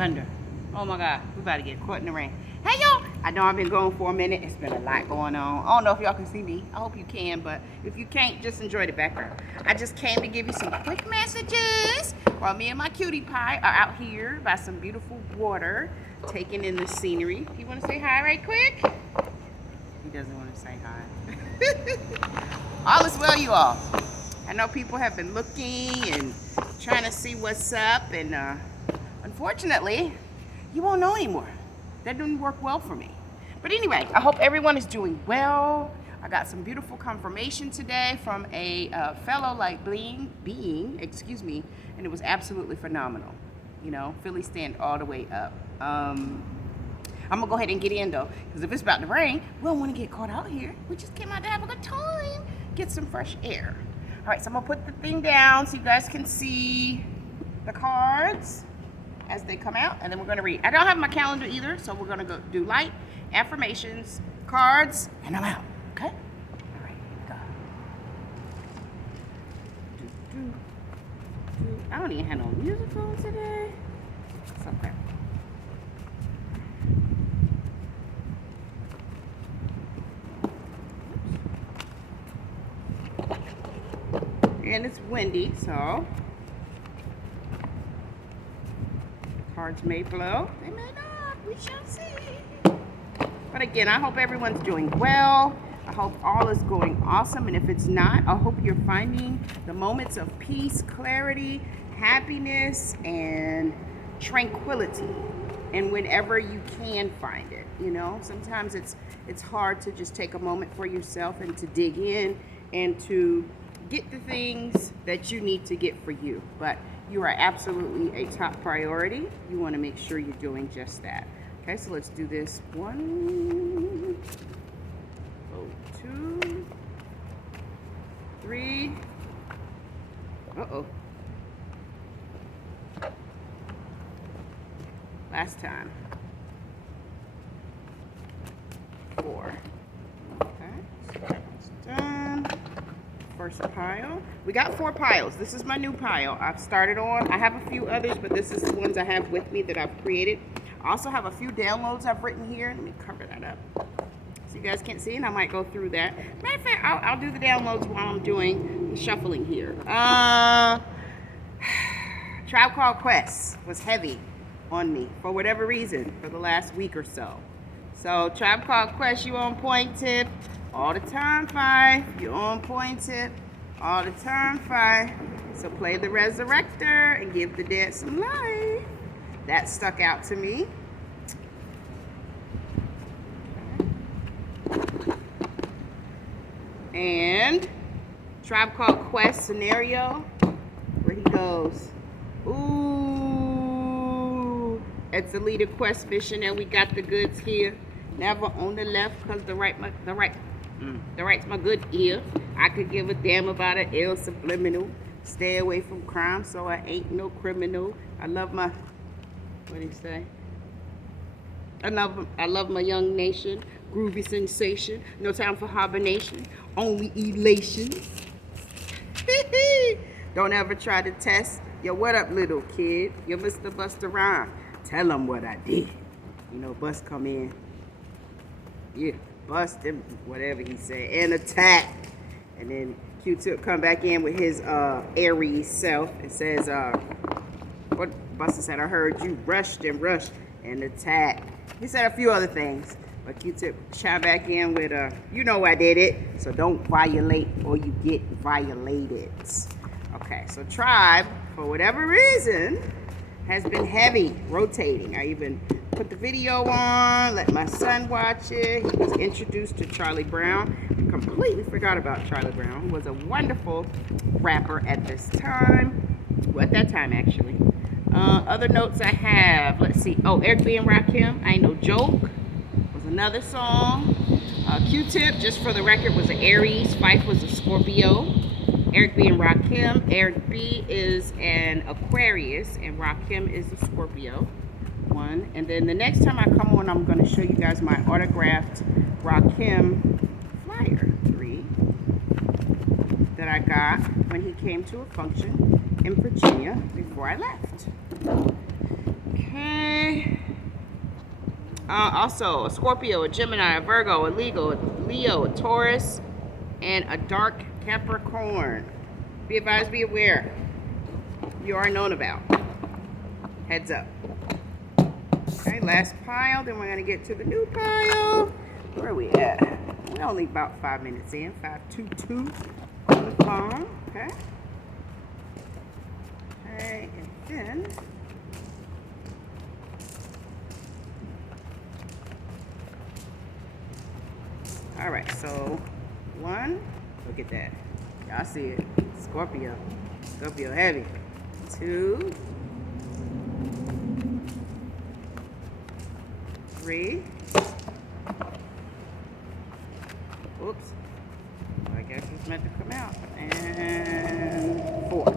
thunder. Oh my God, we about to get caught in the rain. Hey y'all, I know I've been gone for a minute. It's been a lot going on. I don't know if y'all can see me. I hope you can, but if you can't, just enjoy the background. I just came to give you some quick messages while me and my cutie pie are out here by some beautiful water, taking in the scenery. You want to say hi right quick? He doesn't want to say hi. All is well, you all. I know people have been looking and trying to see what's up, and unfortunately, you won't know anymore. That didn't work well for me. But anyway, I hope everyone is doing well. I got some beautiful confirmation today from a fellow like being, and it was absolutely phenomenal. You know, Philly stand all the way up. I'm gonna go ahead and get in though, because if it's about to rain, we don't want to get caught out here. We just came out to have a good time, get some fresh air. All right, so I'm gonna put the thing down so you guys can see the cards as they come out, and then we're gonna read. I don't have my calendar either, so we're gonna go do light, affirmations, cards, and I'm out, okay? All right, go. I don't even have no music on today. It's okay. And it's windy, so cards may blow, they may not, we shall see. But again, I hope everyone's doing well. I hope all is going awesome, and if it's not, I hope you're finding the moments of peace, clarity, happiness, and tranquility. And whenever you can find it, you know, sometimes it's hard to just take a moment for yourself and to dig in and to get the things that you need to get for you. But you are absolutely a top priority. You want to make sure you're doing just that. Okay, so let's do this. 1, 2, 3. Uh-oh. Last time. 4. Okay, so that's done. First pile. We got 4 piles. This is my new pile I've started on. I have a few others, but this is the ones I have with me that I've created. I also have a few downloads I've written here. Let me cover that up so you guys can't see, and I might go through that. Matter of fact, I'll do the downloads while I'm doing the shuffling here. Tribe Called Quest was heavy on me for whatever reason for the last week or so. So Tribe Called Quest, you on point, tip. All the time, 5. You're on point, tip. All the time, 5. So play the Resurrector and give the dead some life. That stuck out to me. And Tribe Called Quest scenario where he goes, ooh, it's a leader quest mission and we got the goods here. Never on the left because the right's my good ear. I could give a damn about it. Ill subliminal. Stay away from crime, so I ain't no criminal. I love my, what do you say? I love my young nation. Groovy sensation. No time for hibernation. Only elation. Don't ever try to test. Yo, what up, little kid? Yo, Mr. Buster Rhyme. Tell him what I did. You know, Bust come in. Yeah, bust him, whatever he said, and attack. And then Q-Tip come back in with his Aries self. It says, what Buster said, I heard you rushed and attack. He said a few other things, but Q-Tip chime back in with, you know I did it, so don't violate or you get violated. Okay, so Tribe, for whatever reason, has been heavy, rotating. I even put the video on, let my son watch it. He was introduced to Charlie Brown. I completely forgot about Charlie Brown, who was a wonderful rapper at this time. Well, at that time, actually. Other notes I have, let's see. Oh, Eric B. and Rakim, I Ain't No Joke was another song. Q-Tip, just for the record, was an Aries. Fife was a Scorpio. Eric B. and Rakim. Eric B. is an Aquarius, and Rakim is a Scorpio. 1. And then the next time I come on, I'm going to show you guys my autographed Rakim flyer 3 that I got when he came to a function in Virginia before I left. Okay. Also, a Scorpio, a Gemini, a Virgo, a Leo, a Taurus, and a dark Capricorn. Be advised, be aware. You are known about. Heads up. Okay, last pile. Then we're going to get to the new pile. Where are we at? We're only about 5 minutes in. 522 on the phone. Okay. Okay, and then... all right, so 1, look at that. Y'all see it. Scorpio. Scorpio heavy. 2, 3. Oops. I guess it's meant to come out. And 4.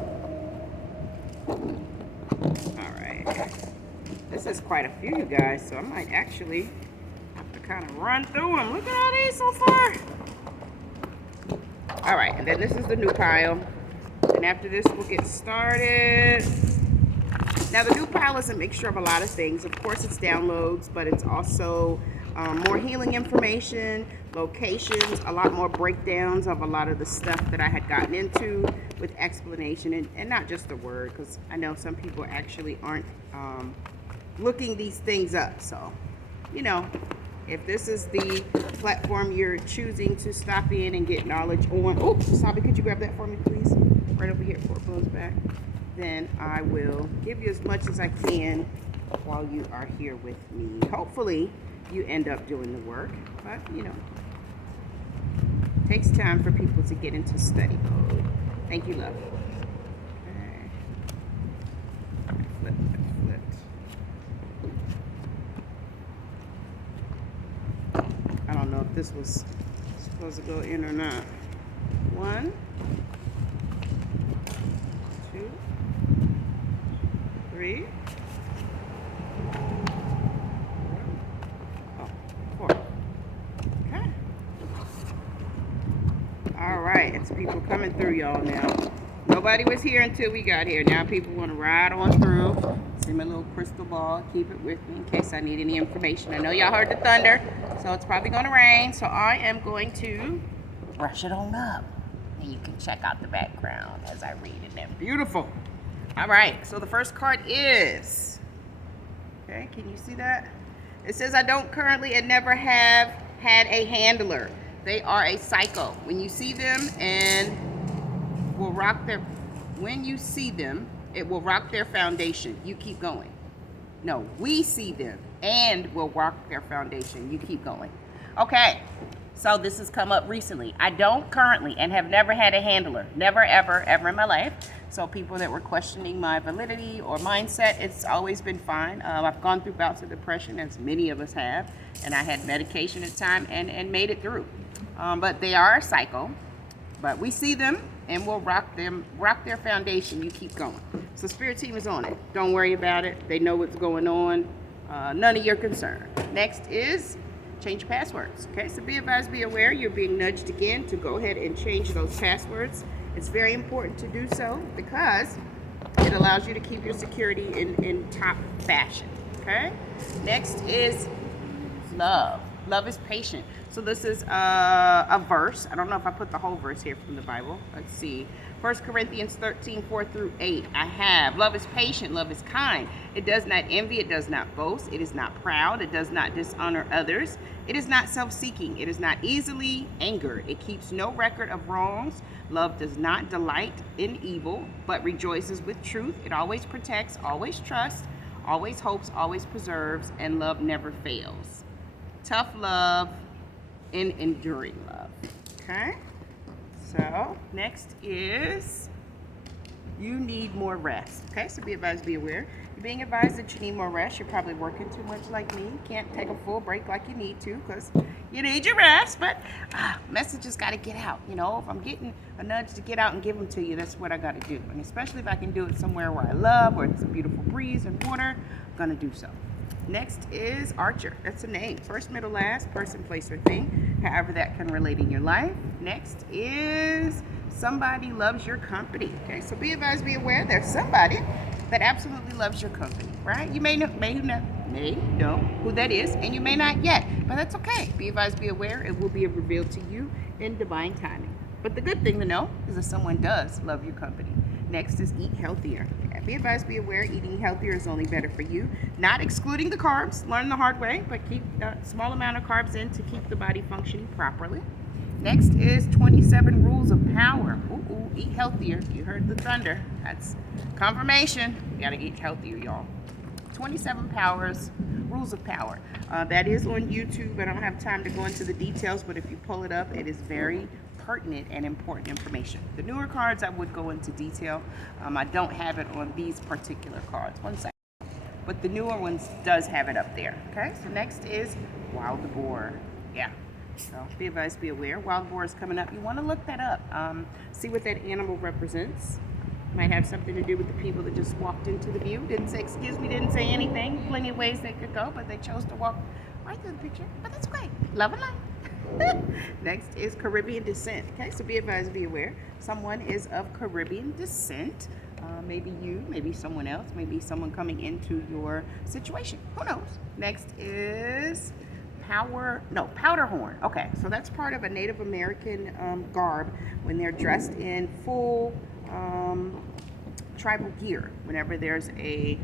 Alright. This is quite a few, you guys, so I might actually have to kind of run through them. Look at all these so far. Alright, and then this is the new pile. And after this, we'll get started. Now, the new pile is a mixture of a lot of things. Of course, it's downloads, but it's also more healing information, locations, a lot more breakdowns of a lot of the stuff that I had gotten into with explanation, and not just the word, because I know some people actually aren't looking these things up. So, you know, if this is the platform you're choosing to stop in and get knowledge on, oh, Sabi, could you grab that for me, please? Right over here before it blows back. Then I will give you as much as I can while you are here with me. Hopefully, you end up doing the work, but you know, it takes time for people to get into study mode. Thank you, love. Okay. Flip. I don't know if this was supposed to go in or not. 1, 2, 3. Oh, 4. Okay. All right, it's people coming through, y'all, now. Nobody was here until we got here. Now people want to ride on through. See my little crystal ball. Keep it with me in case I need any information. I know y'all heard the thunder, so it's probably going to rain. So I am going to brush it on up. And you can check out the background as I read it. They're beautiful. All right, so the first card is, okay, can you see that? It says, I don't currently and never have had a handler. They are a psycho. When you see them and will rock their, when you see them, it will rock their foundation. You keep going. No, we see them and will rock their foundation. You keep going. Okay, so this has come up recently. I don't currently and have never had a handler. Never, ever, ever in my life. So people that were questioning my validity or mindset, it's always been fine. I've gone through bouts of depression, as many of us have, and I had medication at time and made it through. But they are a psycho. But we see them and we'll rock their foundation. You keep going. So Spirit Team is on it. Don't worry about it. They know what's going on. None of your concern. Next is change your passwords. Okay, so be advised, be aware. You're being nudged again to go ahead and change those passwords. It's very important to do so because it allows you to keep your security in top fashion. Okay. Next is love. Love is patient. So this is a verse. I don't know if I put the whole verse here from the Bible. Let's see. 1 Corinthians 13:4-8. I have. Love is patient. Love is kind. It does not envy. It does not boast. It is not proud. It does not dishonor others. It is not self-seeking. It is not easily angered. It keeps no record of wrongs. Love does not delight in evil, but rejoices with truth. It always protects, always trusts, always hopes, always preserves, and love never fails. Tough love and enduring love. Okay? So, next is you need more rest. Okay? So be advised, be aware. You're being advised that you need more rest. You're probably working too much like me. You can't take a full break like you need to because you need your rest. But messages got to get out. You know, if I'm getting a nudge to get out and give them to you, that's what I got to do. And especially if I can do it somewhere where I love, where there's a beautiful breeze and water, I'm going to do so. Next is Archer. That's a name. First, middle, last, person, place, or thing. However that can relate in your life. Next is somebody loves your company. Okay, so be advised, be aware. There's somebody that absolutely loves your company, right? You may know who that is, and you may not yet, but that's okay. Be advised, be aware, it will be revealed to you in divine timing. But the good thing to know is that someone does love your company. Next is eat healthier. Be advised, be aware, eating healthier is only better for you. Not excluding the carbs, learn the hard way, but keep a small amount of carbs in to keep the body functioning properly. Next is 27 rules of power. Ooh, eat healthier. You heard the thunder. That's confirmation. You gotta eat healthier, y'all. 27 rules of power. That is on YouTube. I don't have time to go into the details, but if you pull it up, it is very pertinent and important information. The newer cards, I would go into detail. I don't have it on these particular cards. One second. But the newer ones does have it up there. Okay, so next is wild boar. Yeah. So be advised, be aware. Wild boar is coming up. You want to look that up. See what that animal represents. Might have something to do with the people that just walked into the view. Didn't say excuse me, didn't say anything. Plenty of ways they could go, but they chose to walk right through the picture. But that's great. Love and light. Next is Caribbean descent. Okay, so be advised, be aware. Someone is of Caribbean descent. Maybe you, maybe someone else, maybe someone coming into your situation. Who knows? Next is powder horn. Okay, so that's part of a Native American garb when they're dressed in full tribal gear. Whenever there's a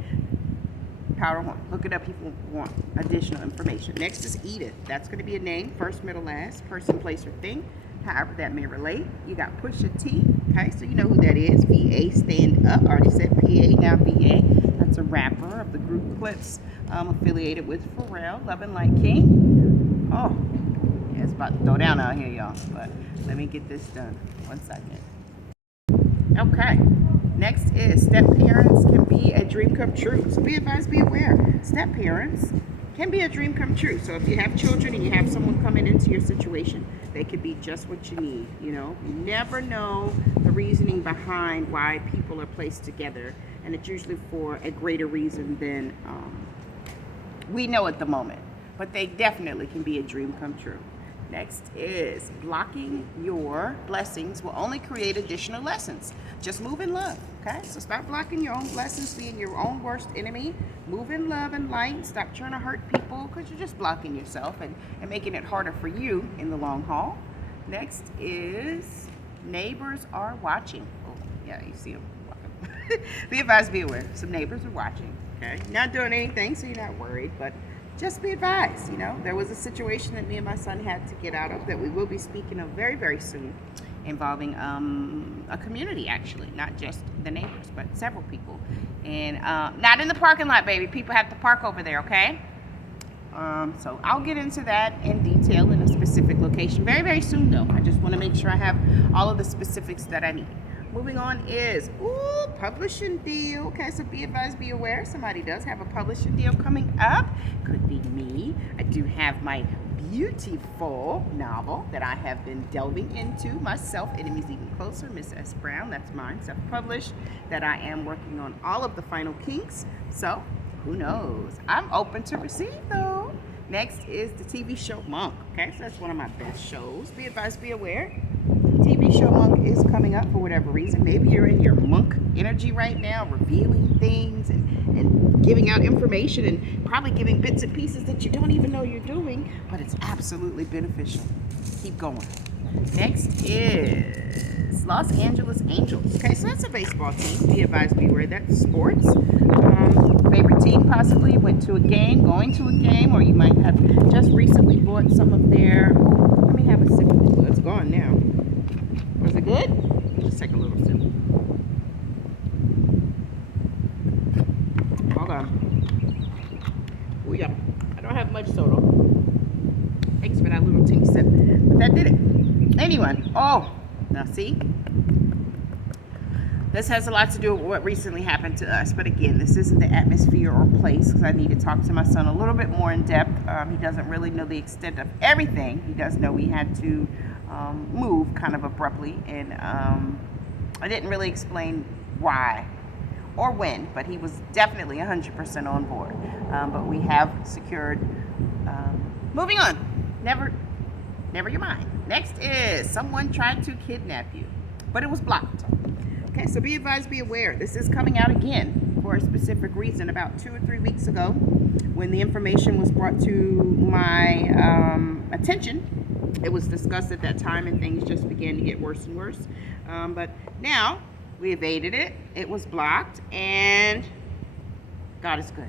powder horn, look it up. People want additional information. Next is Edith. That's going to be a name, first, middle, last, person, place, or thing, however that may relate. You got Pusha T. Okay, so you know who that is. VA, stand up. Already said PA, now VA. That's a rapper of the group Clips, affiliated with Pharrell, Love and Light King. Oh, yeah, it's about to throw down out here, y'all. But let me get this done. 1 second. Okay. Next is step parents can be a dream come true. So be advised, be aware. Step parents can be a dream come true. So if you have children and you have someone coming into your situation, they could be just what you need. You know, you never know the reasoning behind why people are placed together, and it's usually for a greater reason than we know at the moment. But they definitely can be a dream come true. Next is blocking your blessings will only create additional lessons. Just move in love, okay? So stop blocking your own blessings, being your own worst enemy. Move in love and light. Stop trying to hurt people because you're just blocking yourself and making it harder for you in the long haul. Next is neighbors are watching. Oh, yeah, you see them walking. Be advised, be aware. Some neighbors are watching, okay? Not doing anything, so you're not worried, but just be advised. You know, there was a situation that me and my son had to get out of that we will be speaking of very, very soon, involving a community, actually, not just the neighbors, but several people. And not in the parking lot, baby. People have to park over there, okay? So I'll get into that in detail in a specific location very, very soon, though. I just want to make sure I have all of the specifics that I need. Moving on is, publishing deal. Okay, so be advised, be aware. Somebody does have a publishing deal coming up. Could be me. I do have my beautiful novel that I have been delving into myself, Enemies Even Closer, Miss S. Brown. That's mine, self-published, that I am working on all of the final kinks. So, who knows? I'm open to receive, though. Next is the TV show Monk. Okay, so that's one of my best shows. Be advised, be aware. TV show Monk is coming up for whatever reason. Maybe you're in your monk energy right now, revealing things and giving out information and probably giving bits and pieces that you don't even know you're doing, but it's absolutely beneficial. Keep going. Next is Los Angeles Angels. Okay, so that's a baseball team. Be advised, be aware. That's sports. Favorite team possibly went to a game, going to a game, or you might have just recently bought some of their. Let me have a sip of this. It's gone now. Was it good? Let's take a little sip. Hold on. Oh yeah, I don't have much soda. Thanks for that little teeny sip. But that did it. Anyway, now see? This has a lot to do with what recently happened to us. But again, this isn't the atmosphere or place because I need to talk to my son a little bit more in depth. He doesn't really know the extent of everything. He does know we had to move kind of abruptly, and I didn't really explain why or when, but he was definitely 100% on board. But we have secured. Moving on. Never your mind. Next is someone tried to kidnap you, but it was blocked. Okay, so be advised, be aware. This is coming out again. for a specific reason. About 2 or 3 weeks ago, when the information was brought to my attention, it was discussed at that time, and things just began to get worse and worse. But now we evaded it. It was blocked, and God is good.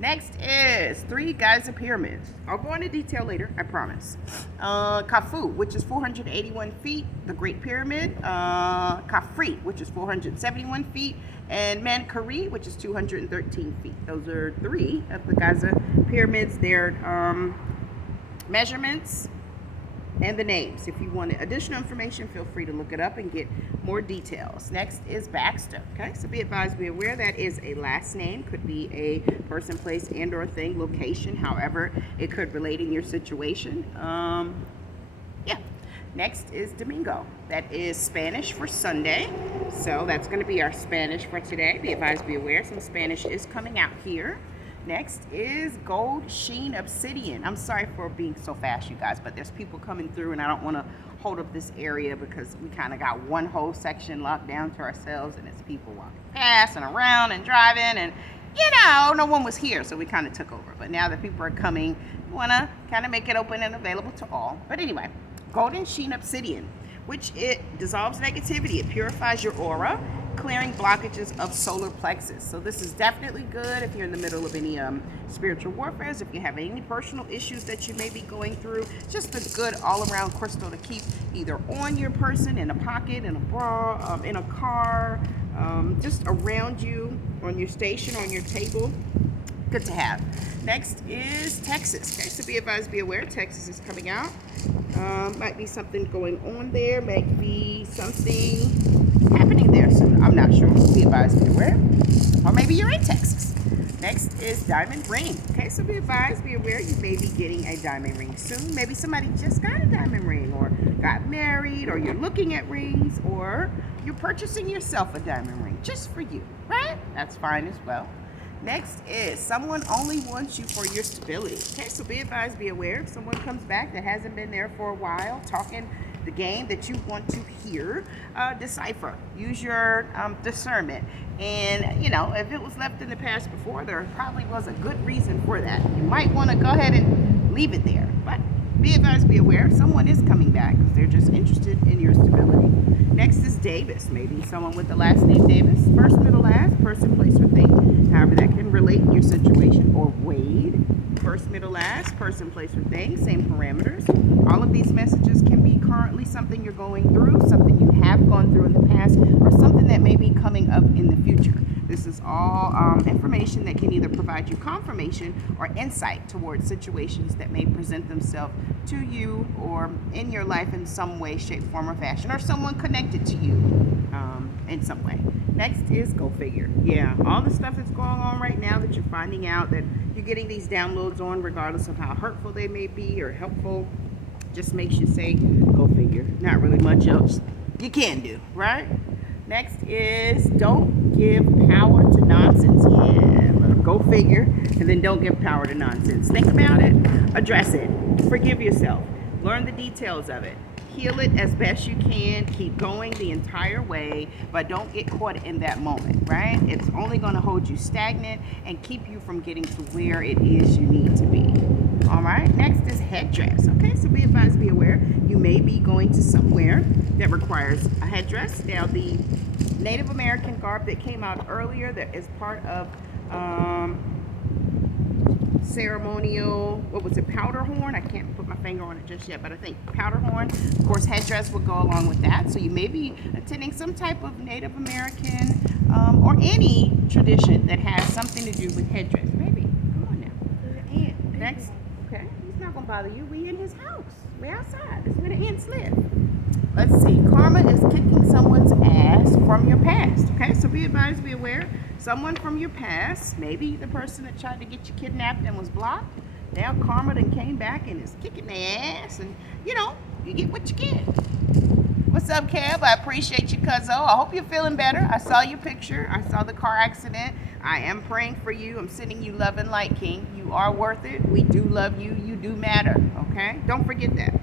Next is 3 Giza pyramids. I'll go into detail later, I promise. Khufu, which is 481 feet, the Great Pyramid. Khafre, which is 471 feet, and Menkaure, which is 213 feet. Those are 3 of the Giza pyramids. Their measurements and the names. If you want additional information, feel free to look it up and get more details. Next is Baxter. Okay, so be advised, be aware that is a last name, could be a person, place, and or thing, location, however it could relate in your situation. Yeah. Next is Domingo. That is Spanish for Sunday. So that's going to be our Spanish for today. Be advised, be aware, some Spanish is coming out here. Next is Gold Sheen Obsidian. I'm sorry for being so fast, you guys, but there's people coming through, and I don't want to hold up this area because we kind of got one whole section locked down to ourselves, and it's people walking past and around and driving, and no one was here, so we kind of took over. But now that people are coming, we want to kind of make it open and available to all. But anyway, Golden Sheen Obsidian, which it dissolves negativity. It purifies your aura, clearing blockages of solar plexus. So this is definitely good if you're in the middle of any spiritual warfare, if you have any personal issues that you may be going through. Just a good all-around crystal to keep either on your person, in a pocket, in a bra, in a car, just around you, on your station, on your table. Good to have. Next is Texas. Okay, so be advised, be aware, Texas is coming out. Might be something going on there, might be something happening there soon. I'm not sure. Be advised, be aware. Or maybe you're in Texas. Next is diamond ring. Okay, so be advised, be aware, you may be getting a diamond ring soon. Maybe somebody just got a diamond ring, or got married, or you're looking at rings, or you're purchasing yourself a diamond ring just for you, right? That's fine as well. Next is someone only wants you for your stability. Okay, so be advised, be aware. If someone comes back that hasn't been there for a while, talking the game that you want to hear, decipher. Use your discernment. And, if it was left in the past before, there probably was a good reason for that. You might want to go ahead and leave it there. But be advised, be aware. Someone is coming back because they're just interested in your stability. Next is Davis. Maybe someone with the last name Davis. First, middle, last, person, place, or thing. However that can relate in your situation. Or Wade. First, middle, last, person, place, or thing. Same parameters. All of these messages can be currently something you're going through, something you have gone through in the past, or something that may be coming up in the future. This is all information that can either provide you confirmation or insight towards situations that may present themselves to you or in your life in some way, shape, form, or fashion, or someone connected to you in some way. Next is go figure. Yeah, all the stuff that's going on right now that you're finding out that you're getting these downloads on, regardless of how hurtful they may be or helpful, just makes you say, go figure. Not really much else you can do, right? Next is don't give power to nonsense. Yeah, go figure. And then don't give power to nonsense. Think about it. Address it. Forgive yourself. Learn the details of it. Heal it as best you can. Keep going the entire way, but don't get caught in that moment, right? It's only going to hold you stagnant and keep you from getting to where it is you need to be. All right, next is headdress. Okay, so be advised, be aware. You may be going to somewhere that requires a headdress. Now, the Native American garb that came out earlier that is part of ceremonial, powder horn? I can't put my finger on it just yet, but I think powder horn. Of course, headdress will go along with that. So you may be attending some type of Native American or any tradition that has something to do with headdress. Baby, come on now. Next. Okay, he's not gonna bother you. We in his house. We outside. This is where the ants live. Let's see. Karma is kicking someone's ass from your past. Okay, so be advised, be aware. Someone from your past, maybe the person that tried to get you kidnapped and was blocked. Now karma then came back and is kicking their ass, and you get what you get. What's up, Kev? I appreciate you, cuzzo. I hope you're feeling better. I saw your picture. I saw the car accident. I am praying for you. I'm sending you love and light, King. You are worth it. We do love you. You do matter. Okay? Don't forget that.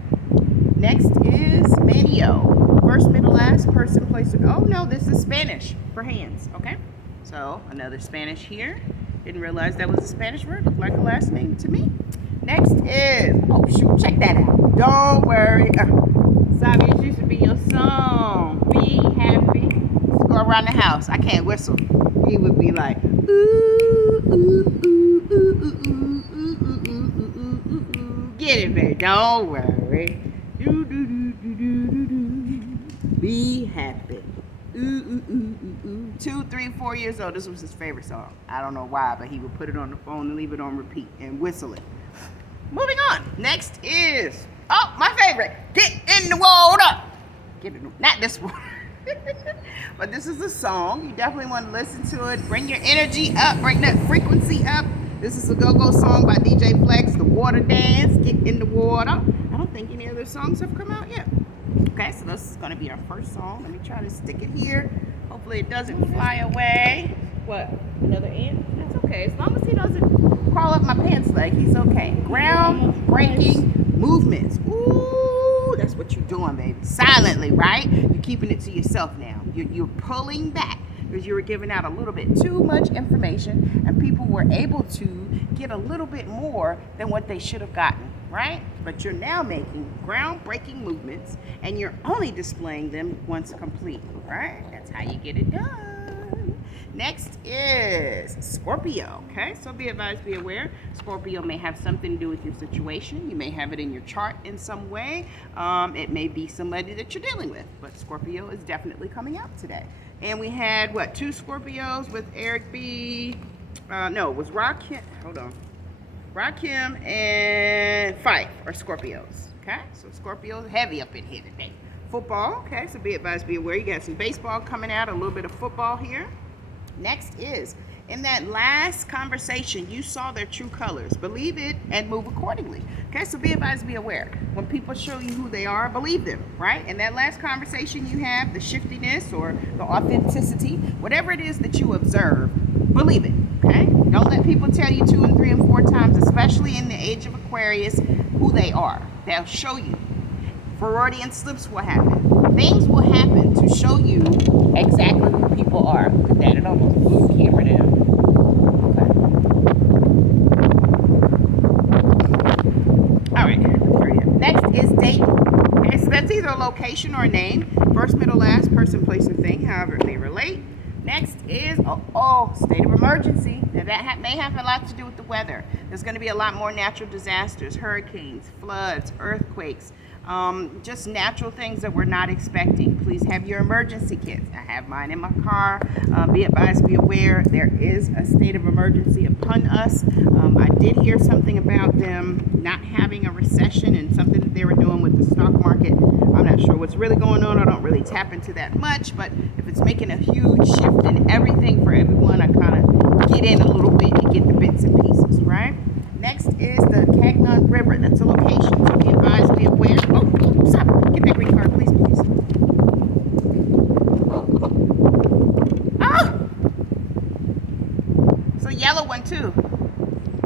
Next is Manio. First, middle, last, person, place. Oh, no, this is Spanish for hands. Okay? So another Spanish here. Didn't realize that was a Spanish word. Looked like a last name to me. Next is, oh shoot, check that out. Don't worry. Sabi, this used to be your song. Be happy. Let's go around the house. I can't whistle. He would be like, ooh, ooh, ooh, ooh, ooh, ooh, ooh, ooh, ooh, ooh, ooh. Get it, baby. Don't worry. Do, do, do, do, do, do, do. Be happy. Ooh, ooh, ooh, ooh, ooh. 2, 3, 4 years old. This was his favorite song. I don't know why, but he would put it on the phone and leave it on repeat and whistle it. Moving on. Next is, oh, my favorite. Get in the water. Get in, not this one. But this is a song. You definitely want to listen to it. Bring your energy up. Bring that frequency up. This is a go-go song by DJ Flex, The Water Dance. Get in the water. I don't think any other songs have come out yet. Okay, so this is going to be our first song. Let me try to stick it here. Hopefully it doesn't fly away. What? Another ant? That's okay. As long as he doesn't crawl up my pants leg, he's okay. Ground breaking movements. Ooh, that's what you're doing, baby. Silently, right? You're keeping it to yourself now. You're pulling back because you were giving out a little bit too much information, and people were able to get a little bit more than what they should have gotten, right? But you're now making groundbreaking movements, and you're only displaying them once complete, right? That's how you get it done. Next is Scorpio, okay? So be advised, be aware. Scorpio may have something to do with your situation. You may have it in your chart in some way. It may be somebody that you're dealing with, but Scorpio is definitely coming out today. And we had, what, 2 Scorpios with Eric B. No, it was Rakim. Hold on. Rakim and Fife are Scorpios, okay? So Scorpios heavy up in here today. Football, okay? So be advised, be aware. You got some baseball coming out, a little bit of football here. Next is, in that last conversation, you saw their true colors. Believe it and move accordingly. Okay, so be advised, be aware. When people show you who they are, believe them, right? In that last conversation you have, the shiftiness or the authenticity, whatever it is that you observe, believe it, okay? Don't let people tell you 2 and 3 and 4 times, especially in the age of Aquarius, who they are. They'll show you. Freudian slips will happen. Things will happen to show you exactly who people are. Look at that, it almost blew the camera down. Okay. All right, hurry up. Next is date. Okay, so that's either a location or a name. First, middle, last, person, place, or thing, however it may relate. Next is, state of emergency. Now that may have a lot to do with the weather. There's going to be a lot more natural disasters, hurricanes, floods, earthquakes, just natural things that we're not expecting. Please have your emergency kits. I have mine in my car. Be advised, be aware, there is a state of emergency upon us. I did hear something about them not having a recession and something that they were doing with the stock market. I'm not sure what's really going on. I don't really tap into that much, but if it's making a huge shift in everything for everyone, I kind of get in a little bit and get the bits and pieces, right? Next is the Cagnon River. That's a location, so be advised, be aware. Oh, stop. Get that green card, please, please. Oh! It's a yellow one, too.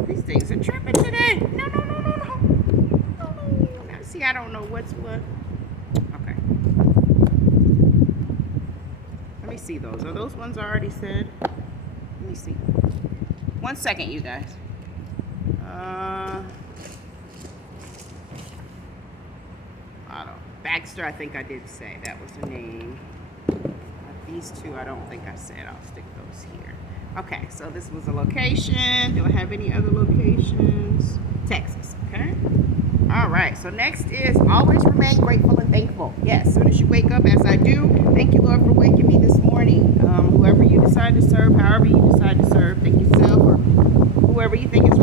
These things are tripping today. No. Now, see, I don't know what's what. Okay. Let me see those. Are those ones already said? Let me see. 1 second, you guys. I don't know. Baxter, I think I did say. That was the name. These 2, I don't think I said. I'll stick those here. Okay, so this was a location. Do I have any other locations? Texas, okay? All right, so next is always remain grateful and thankful. Yes, as soon as you wake up, as I do, thank you, Lord, for waking me this morning. Whoever you decide to serve, however you decide to serve, thank yourself or whoever you think is